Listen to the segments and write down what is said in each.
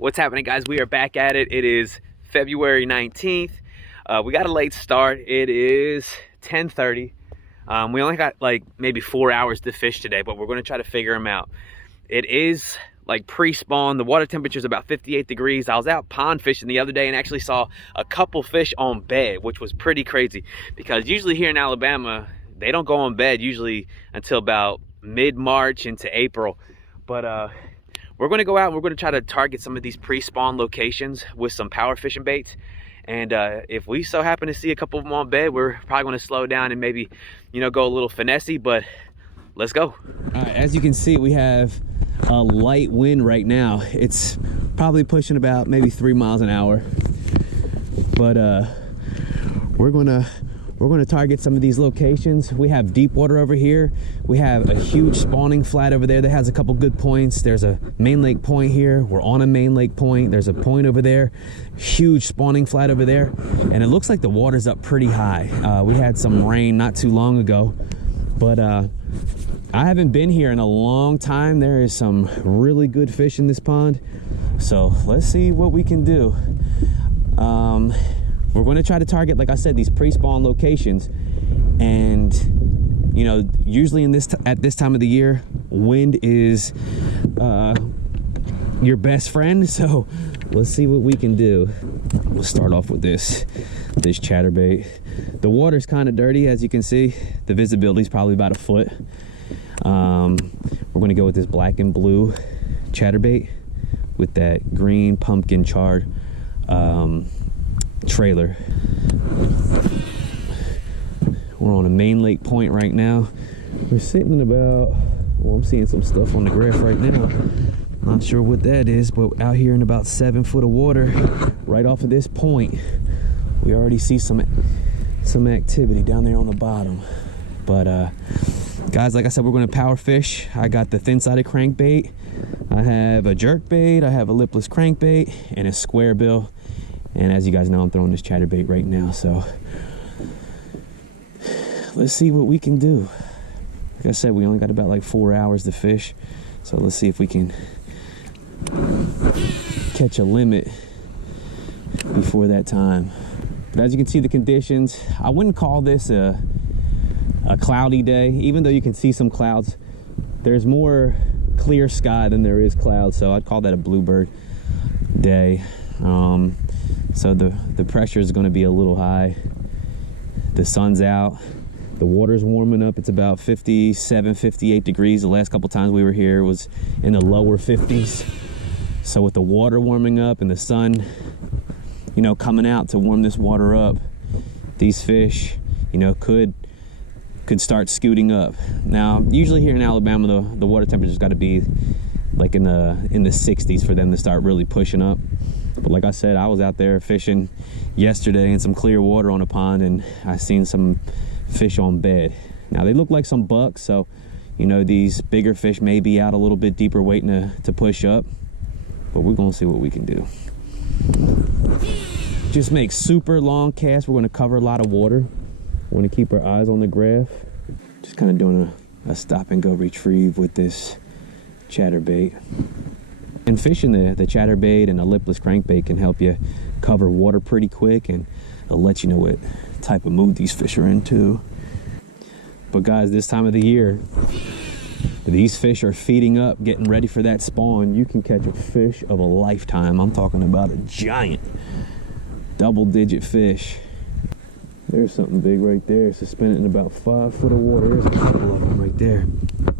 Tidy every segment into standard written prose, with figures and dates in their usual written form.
What's happening, guys? We are back at it. It is February 19th. We got a late start. It is 10:30. We only got like maybe 4 hours to fish today, but we're going to try to figure them out. It is like pre-spawn. The water temperature is about 58 degrees. I was out pond fishing the other day and actually saw a couple fish on bed, which was pretty crazy because usually here in Alabama, they don't go on bed usually until about mid-March into April. But we're going to go out and we're going to try to target some of these pre-spawn locations with some power fishing baits. And if we so happen to see a couple of them on bed, we're probably going to slow down and maybe, you know, go a little finessey, but let's go. All right, as you can see, we have a light wind right now. It's probably pushing about maybe 3 miles an hour. But we're gonna target some of these locations. We have deep water over here. We have a huge spawning flat over there that has a couple good points. There's a main lake point here. We're on a main lake point. There's a point over there, huge spawning flat over there. And it looks like the water's up pretty high. We had some rain not too long ago, but I haven't been here in a long time. There is some really good fish in this pond. So let's see what we can do. We're going to try to target, like I said, these pre-spawn locations. And, you know, usually at this time of the year, wind is your best friend. So let's see what we can do. We'll start off with this chatterbait. The water's kind of dirty, as you can see. The visibility is probably about a foot. We're going to go with this black and blue chatterbait with that green pumpkin charred trailer. We're on a main lake point right now. We're sitting at about, well, I'm seeing some stuff on the graph right now. Not sure what that is, but out here in about 7 foot of water, right off of this point, we already see some activity down there on the bottom. But guys, like I said, we're going to power fish. I got the thin-sided crankbait. I have a jerkbait. I have a lipless crankbait and a square bill. And as you guys know, I'm throwing this chatterbait right now. So let's see what we can do. Like I said, we only got about like 4 hours to fish. So let's see if we can catch a limit before that time. But as you can see, the conditions, I wouldn't call this a cloudy day. Even though you can see some clouds, there's more clear sky than there is clouds. So I'd call that a bluebird day. So the pressure is going to be a little high. The sun's out. The water's warming up. It's about 57, 58 degrees. The last couple times we were here was in the lower 50s. So with the water warming up and the sun, you know, coming out to warm this water up, these fish, you know, could start scooting up. Now, usually here in Alabama, the water temperature's got to be like in the 60s for them to start really pushing up. But like I said, I was out there fishing yesterday in some clear water on a pond, and I seen some fish on bed. Now they look like some bucks, so you know these bigger fish may be out a little bit deeper waiting to push up, but we're gonna see what we can do. Just make super long casts. We're gonna cover a lot of water. We're gonna keep our eyes on the graph. Just kind of doing a stop and go retrieve with this chatterbait. And fishing the chatterbait and a lipless crankbait can help you cover water pretty quick, and it'll let you know what type of mood these fish are into. But guys, this time of the year, these fish are feeding up, getting ready for that spawn. You can catch a fish of a lifetime. I'm talking about a giant double-digit fish. There's something big right there, suspended in about 5 foot of water. There's a couple of them right there.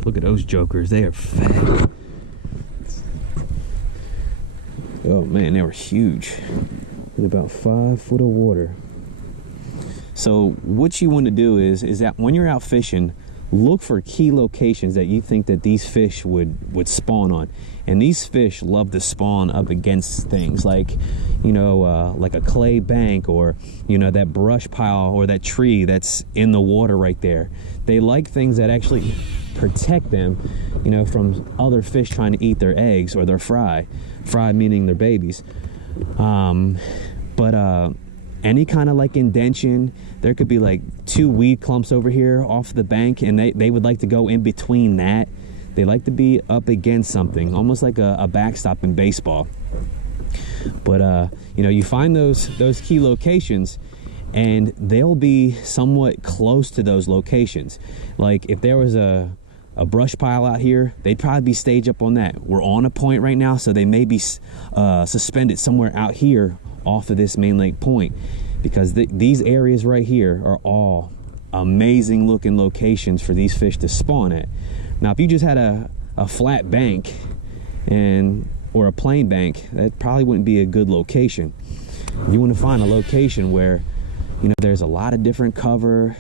Look at those jokers, they are fat. Oh man, they were huge. In about 5 foot of water. So what you want to do is that when you're out fishing, look for key locations that you think that these fish would spawn on. And these fish love to spawn up against things like, you know, like a clay bank, or, you know, that brush pile or that tree that's in the water right there. They like things that actually protect them, you know, from other fish trying to eat their eggs or their fry meaning their babies. But any kind of like indention, there could be like 2 weed clumps over here off the bank, and they would like to go in between that. They like to be up against something, almost like a backstop in baseball. But you know, you find those key locations, and they'll be somewhat close to those locations. Like if there was a brush pile out here, they'd probably be staged up on that. We're on a point right now, so they may be suspended somewhere out here off of this main lake point, because these areas right here are all amazing looking locations for these fish to spawn at. Now, if you just had a flat bank or a plain bank, that probably wouldn't be a good location. You want to find a location where, you know, there's a lot of different cover,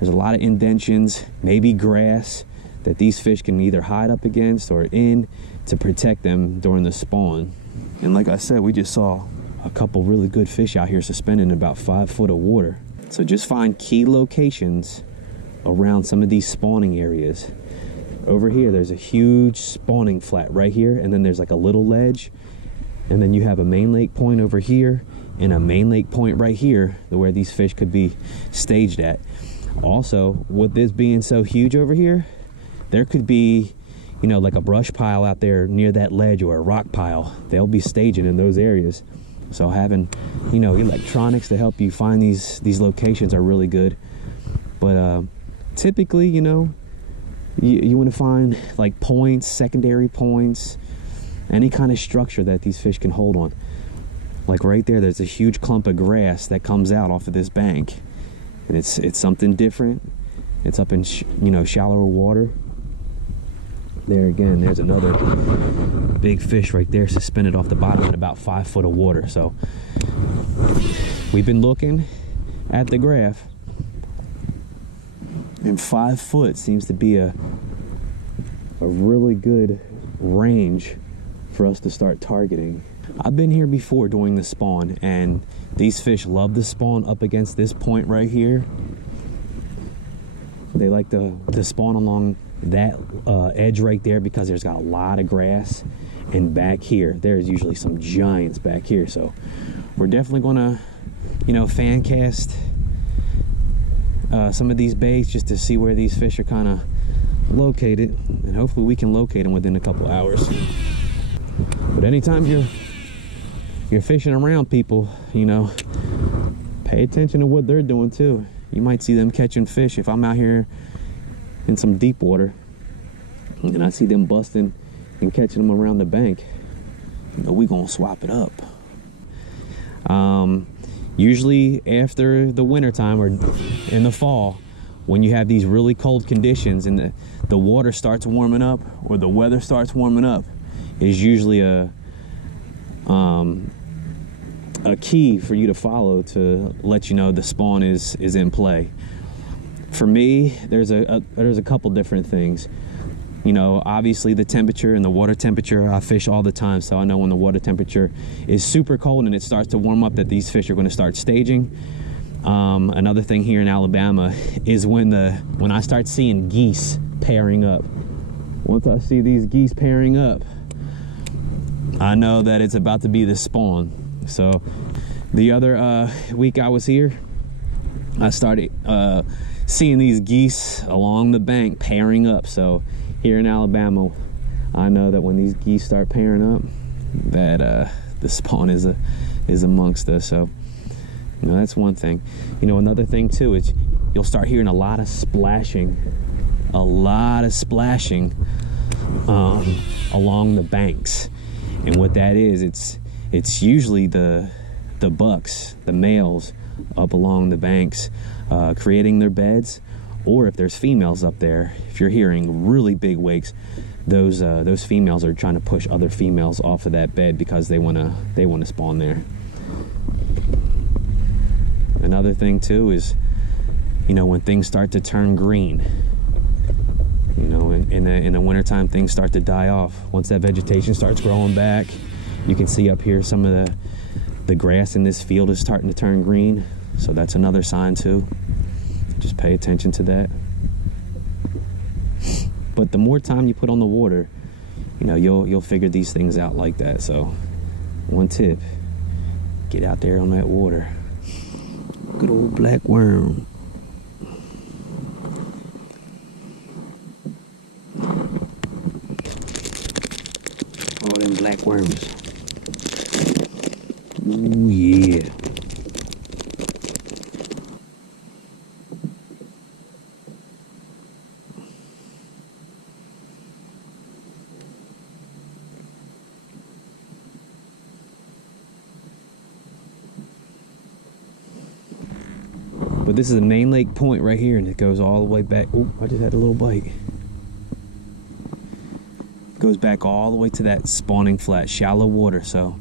there's a lot of indentions, maybe grass that these fish can either hide up against or in to protect them during the spawn. And like I said, we just saw a couple really good fish out here suspended in about 5 foot of water. So just find key locations around some of these spawning areas. Over here, there's a huge spawning flat right here, and then there's like a little ledge, and then you have a main lake point over here and a main lake point right here where these fish could be staged at. Also, with this being so huge over here, there could be, you know, like a brush pile out there near that ledge or a rock pile. They'll be staging in those areas. So having, you know, electronics to help you find these locations are really good. But typically, you know, you want to find like points, secondary points, any kind of structure that these fish can hold on. Like right there's a huge clump of grass that comes out off of this bank, and it's something different. It's up in you know, shallower water. There again, there's another big fish right there suspended off the bottom in about 5 foot of water. So we've been looking at the graph, and 5 foot seems to be a really good range for us to start targeting. I've been here before during the spawn, and these fish love to spawn up against this point right here. They like to spawn along that edge right there because there's got a lot of grass. And back here, there's usually some giants back here. So we're definitely gonna, you know, fan cast some of these baits just to see where these fish are kind of located, and hopefully we can locate them within a couple hours. But anytime you're fishing around people, you know, pay attention to what they're doing too. You might see them catching fish. If I'm out here in some deep water and I see them busting and catching them around the bank, you know, we gonna swap it up. Usually after the winter time or in the fall, when you have these really cold conditions and the water starts warming up or the weather starts warming up, is usually a key for you to follow to let you know the spawn is in play. For me, there's a couple different things. You know, obviously the temperature and the water temperature, I fish all the time, so I know when the water temperature is super cold and it starts to warm up that these fish are going to start staging. Another thing here in Alabama is when I start seeing geese pairing up. Once I see these geese pairing up, I know that it's about to be the spawn. So the other week I was here, I started seeing these geese along the bank pairing up. So here in Alabama, I know that when these geese start pairing up, that the spawn is amongst us. So, you know, that's one thing. You know, another thing too is you'll start hearing a lot of splashing along the banks. And what that is, it's usually the bucks, the males, up along the banks, creating their beds. Or if there's females up there, if you're hearing really big wakes, those females are trying to push other females off of that bed because they wanna spawn there. Another thing too is, you know, when things start to turn green, you know, in the wintertime, things start to die off. Once that vegetation starts growing back, you can see up here some of the grass in this field is starting to turn green. So that's another sign too. Just pay attention to that. But the more time you put on the water, you know, you'll figure these things out like that. So one tip, get out there on that water. Good old black worm. All them black worms. Ooh, yeah. But this is a main lake point right here, and it goes all the way back. Oh, I just had a little bite. It goes back all the way to that spawning flat, shallow water. So,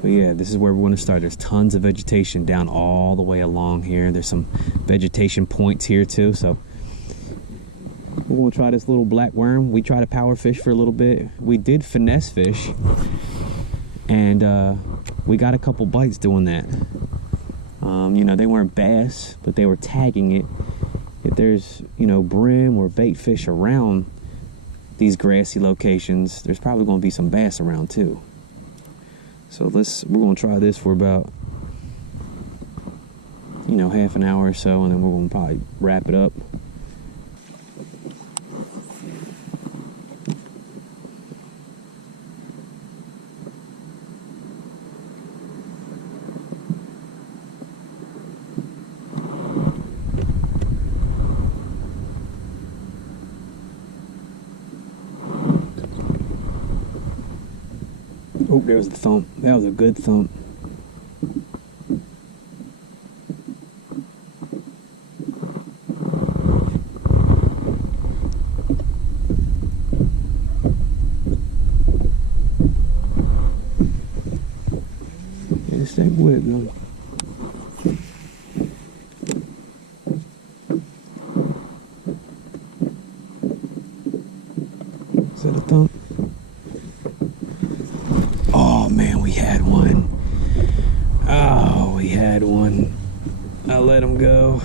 but yeah, this is where we want to start. There's tons of vegetation down all the way along here. There's some vegetation points here too. So we're gonna try this little black worm. We tried to power fish for a little bit. We did finesse fish, and we got a couple bites doing that. You know, they weren't bass, but they were tagging it. If there's, you know, brim or bait fish around these grassy locations, there's probably going to be some bass around too. So we're going to try this for about, you know, half an hour or so, and then we're going to probably wrap it up. Oh, there was the thump. That was a good thump. It's that wood though. Is that a thump? Oh man, we had one. Oh, we had one. I let him go.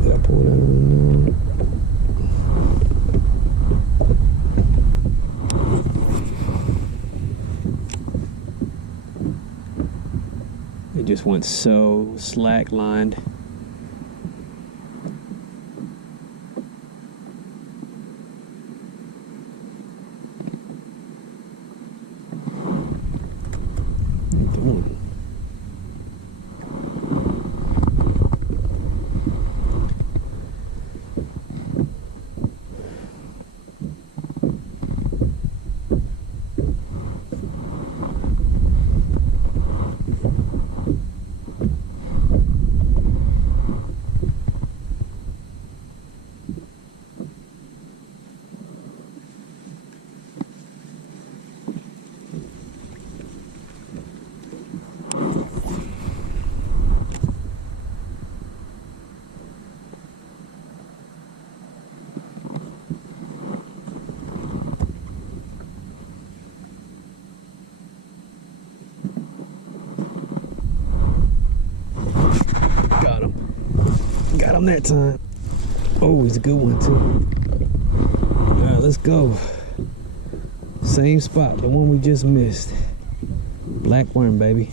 Did I pull it out of the It just went so slack lined. Got him that time. Oh, he's a good one too. All right, let's go. Same spot, the one we just missed. Black worm, baby.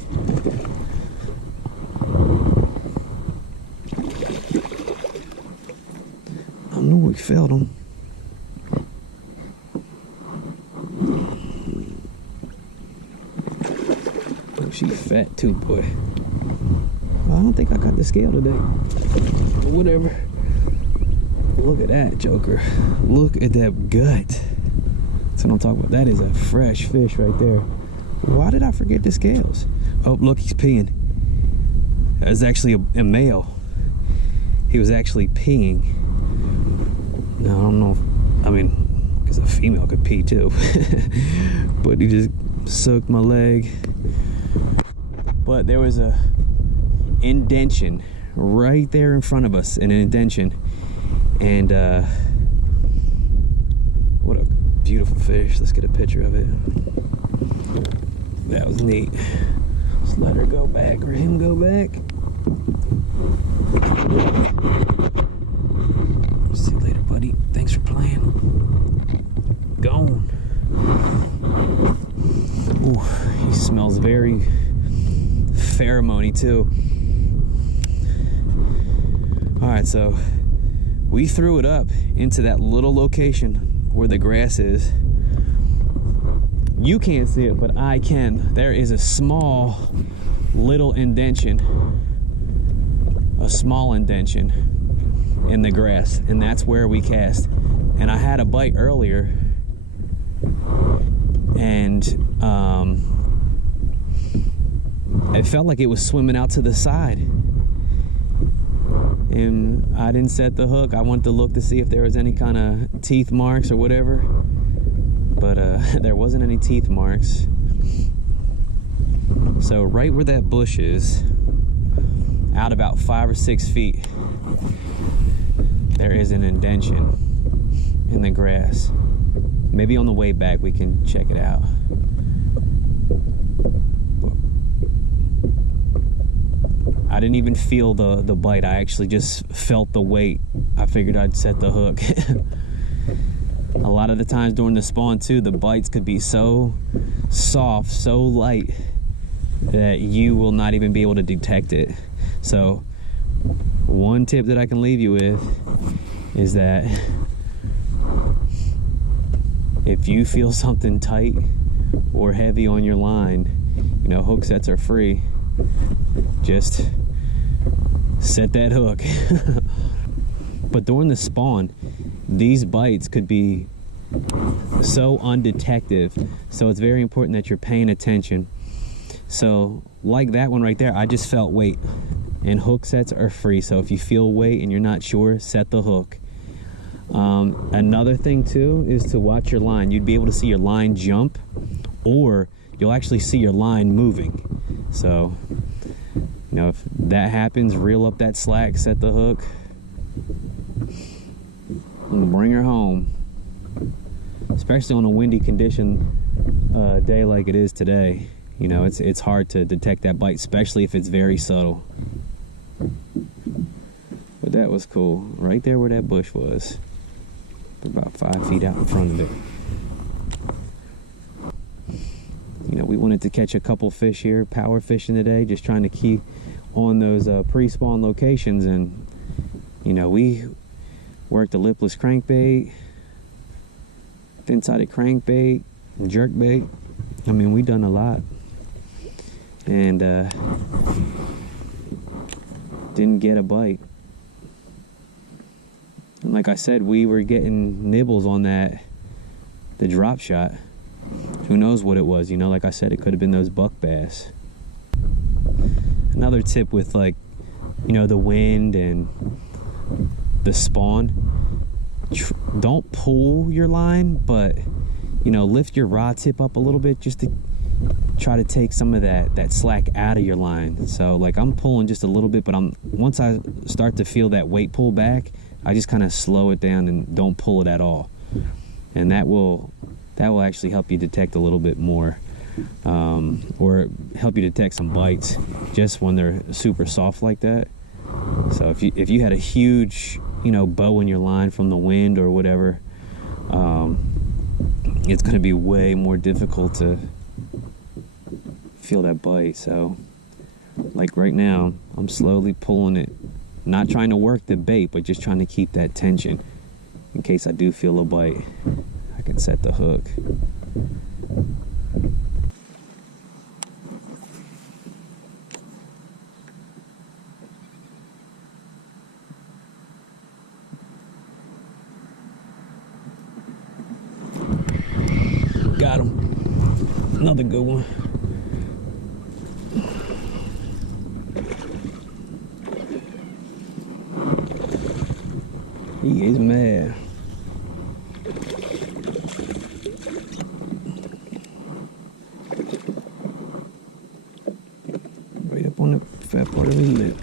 I knew we felt him. Oh, she fat too, boy. I don't think I got the scale today. Whatever. Look at that, Joker. Look at that gut. That's what I'm talking about. That is a fresh fish right there. Why did I forget the scales? Oh, look, he's peeing. That was actually a male. He was actually peeing. Now, I don't know if, I mean, because a female could pee too. But he just soaked my leg. But there was a indention right there in front of us, an indention, and what a beautiful fish. Let's get a picture of it. That was neat. Let's let her go back, or him go back. See you later, buddy. Thanks for playing. Gone. Ooh, he smells very pheromone-y too. All right, so we threw it up into that little location where the grass is. You can't see it, but I can. There is a small little indention, a small indention in the grass, and that's where we cast. And I had a bite earlier, and it felt like it was swimming out to the side, and I didn't set the hook. I wanted to look to see if there was any kind of teeth marks or whatever, but there wasn't any teeth marks. So right where that bush is, out about 5 or 6 feet, there is an indention in the grass. Maybe on the way back we can check it out. I didn't even feel the bite. I actually just felt the weight. I figured I'd set the hook. A lot of the times during the spawn too, the bites could be so soft, so light, that you will not even be able to detect it. So one tip that I can leave you with is that if you feel something tight or heavy on your line, you know, hook sets are free, just set that hook. But during the spawn, these bites could be so undetective, so it's very important that you're paying attention. So like that one right there, I just felt weight, and hook sets are free. So if you feel weight and you're not sure, set the hook. Another thing too is to watch your line. You'd be able to see your line jump, or you'll actually see your line moving. So, you know, if that happens, reel up that slack, set the hook, and bring her home. Especially on a windy condition day like it is today. You know, it's hard to detect that bite, especially if it's very subtle. But that was cool. Right there where that bush was. About 5 feet out in front of it. You know, we wanted to catch a couple fish here, power fishing today, just trying to keep on those pre-spawn locations. And, you know, we worked a lipless crankbait, thin-sided crankbait, jerkbait. I mean, we done a lot. And didn't get a bite. And like I said, we were getting nibbles on the drop shot. Who knows what it was, you know, like I said, it could have been those buck bass. Another tip with, like, you know, the wind and the spawn, don't pull your line, but, you know, lift your rod tip up a little bit just to try to take some of that slack out of your line. So like I'm pulling just a little bit, but once I start to feel that weight pull back, I just kind of slow it down and don't pull it at all. And that will actually help you detect a little bit more, or help you detect some bites just when they're super soft like that. So if you had a huge, you know, bow in your line from the wind or whatever, it's going to be way more difficult to feel that bite. So like right now, I'm slowly pulling it, not trying to work the bait, but just trying to keep that tension in case I do feel a bite. I can set the hook. Got him. Another good one. He is mad. Right up on the fat part of his lip.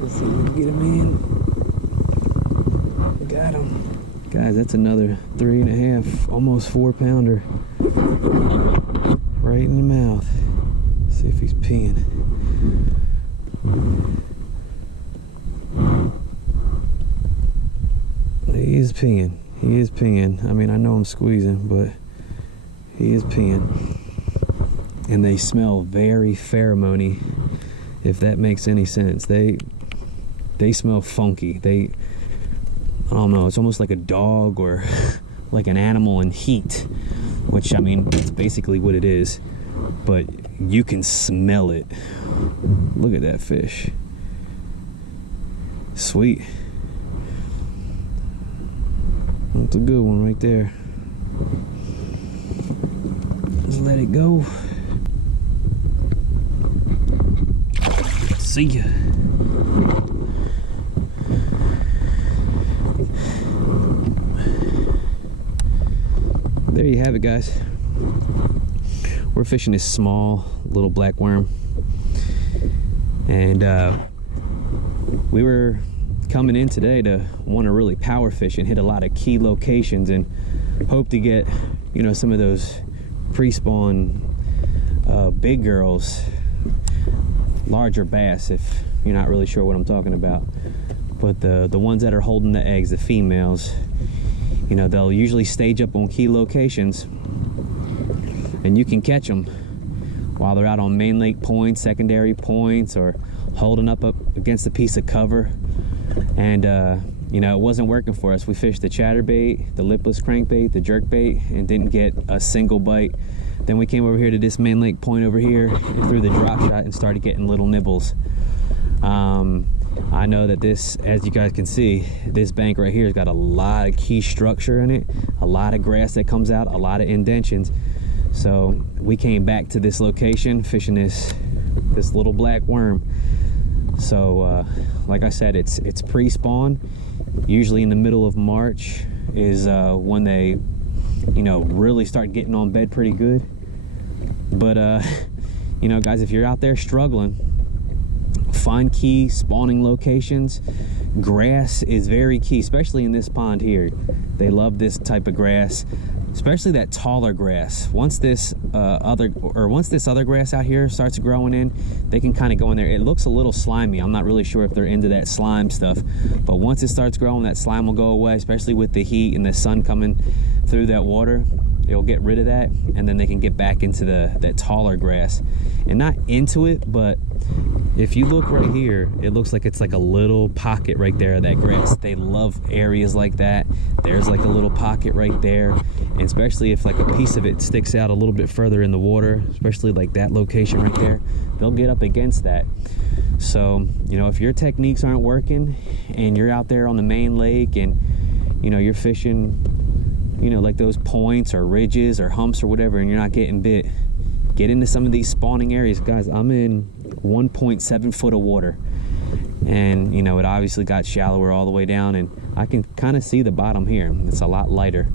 Let's see if we can get him in. Got him. Guys, that's another 3.5, almost 4 pounder. Right in the mouth. Let's see if he's peeing. He is peeing. He is peeing. I mean, I know I'm squeezing, but he is peeing. And they smell very pheromone-y, if that makes any sense. They smell funky. I don't know, it's almost like a dog or like an animal in heat, which I mean, that's basically what it is, but you can smell it. Look at that fish. Sweet. That's a good one right there. Just let it go. See ya. There you have it, guys. We're fishing this small little black worm, and we were coming in today to want to really power fish and hit a lot of key locations and hope to get, you know, some of those pre-spawn big girls, larger bass, if you're not really sure what I'm talking about. But the ones that are holding the eggs, the females, you know, they'll usually stage up on key locations, and you can catch them while they're out on main lake points, secondary points, or holding up against a piece of cover. And you know, it wasn't working for us. We fished the chatterbait, the lipless crankbait, the jerkbait, and didn't get a single bite. Then we came over here to this main lake point over here and threw the drop shot and started getting little nibbles. I know that this, as you guys can see, this bank right here has got a lot of key structure in it, a lot of grass that comes out, a lot of indentions. So we came back to this location fishing this little black worm. So like I said, it's pre-spawn. Usually in the middle of March is when they, you know, really start getting on bed pretty good. But you know, guys, if you're out there struggling, find key spawning locations. Grass is very key, especially in this pond here. They love this type of grass, especially that taller grass. Once this other grass out here starts growing in, they can kind of go in there. It looks a little slimy. I'm not really sure if they're into that slime stuff, but once it starts growing, that slime will go away, especially with the heat and the sun coming through that water. It'll get rid of that, and then they can get back into that taller grass. And not into it, but if you look right here, it looks like it's like a little pocket right there of that grass. They love areas like that. There's like a little pocket right there, and especially if like a piece of it sticks out a little bit further in the water, especially like that location right there, they'll get up against that. So, you know, if your techniques aren't working and you're out there on the main lake and, you know, you're fishing, you know, like those points or ridges or humps or whatever, and you're not getting bit, get into some of these spawning areas. Guys, I'm in 1.7 foot of water, and you know, it obviously got shallower all the way down, and I can kind of see the bottom here. It's a lot lighter.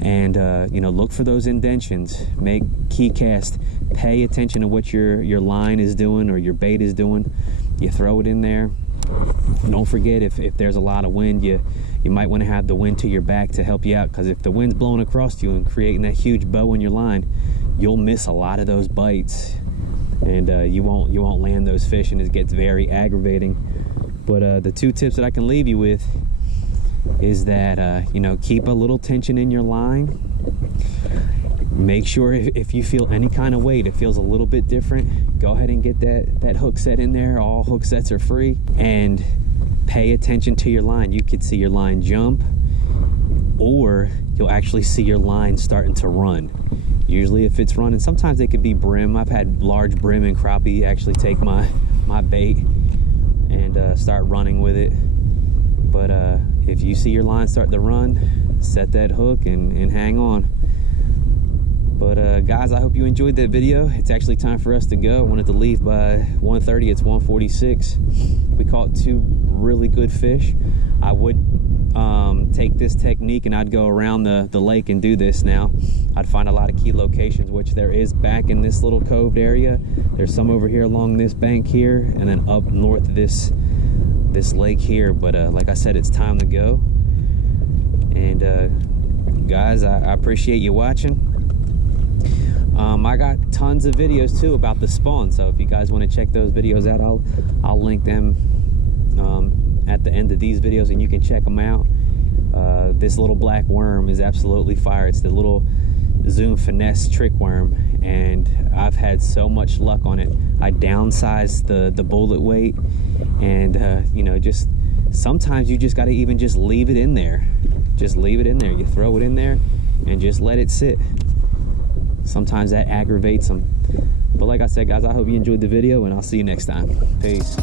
And you know, look for those indentions, make key cast, pay attention to what your line is doing or your bait is doing. You throw it in there. Don't forget, if there's a lot of wind, you might want to have the wind to your back to help you out, because if the wind's blowing across you and creating that huge bow in your line, you'll miss a lot of those bites, and you won't land those fish, and it gets very aggravating. But the two tips that I can leave you with is that you know, keep a little tension in your line. Make sure if you feel any kind of weight, it feels a little bit different, go ahead and get that hook set in there. All hook sets are free. And pay attention to your line. You could see your line jump, or you'll actually see your line starting to run. Usually if it's running, sometimes they could be brim. I've had large brim and crappie actually take my bait and start running with it. But if you see your line start to run, set that hook and hang on. But guys, I hope you enjoyed that video. It's actually time for us to go. I wanted to leave by 1:30. It's 1:46. We caught two really good fish. I would take this technique and I'd go around the lake and do this now. I'd find a lot of key locations, which there is back in this little coved area. There's some over here along this bank here, and then up north of this lake here. But like I said, it's time to go. And guys, I appreciate you watching. I got tons of videos too about the spawn, so if you guys want to check those videos out, I'll link them at the end of these videos, and you can check them out. This little black worm is absolutely fire. It's the little Zoom finesse trick worm, and I've had so much luck on it. I downsized the bullet weight, and you know, just sometimes you just got to even just leave it in there. just leave it in there. You throw it in there and just let it sit. Sometimes that aggravates them. But like I said, guys, I hope you enjoyed the video, and I'll see you next time. Peace.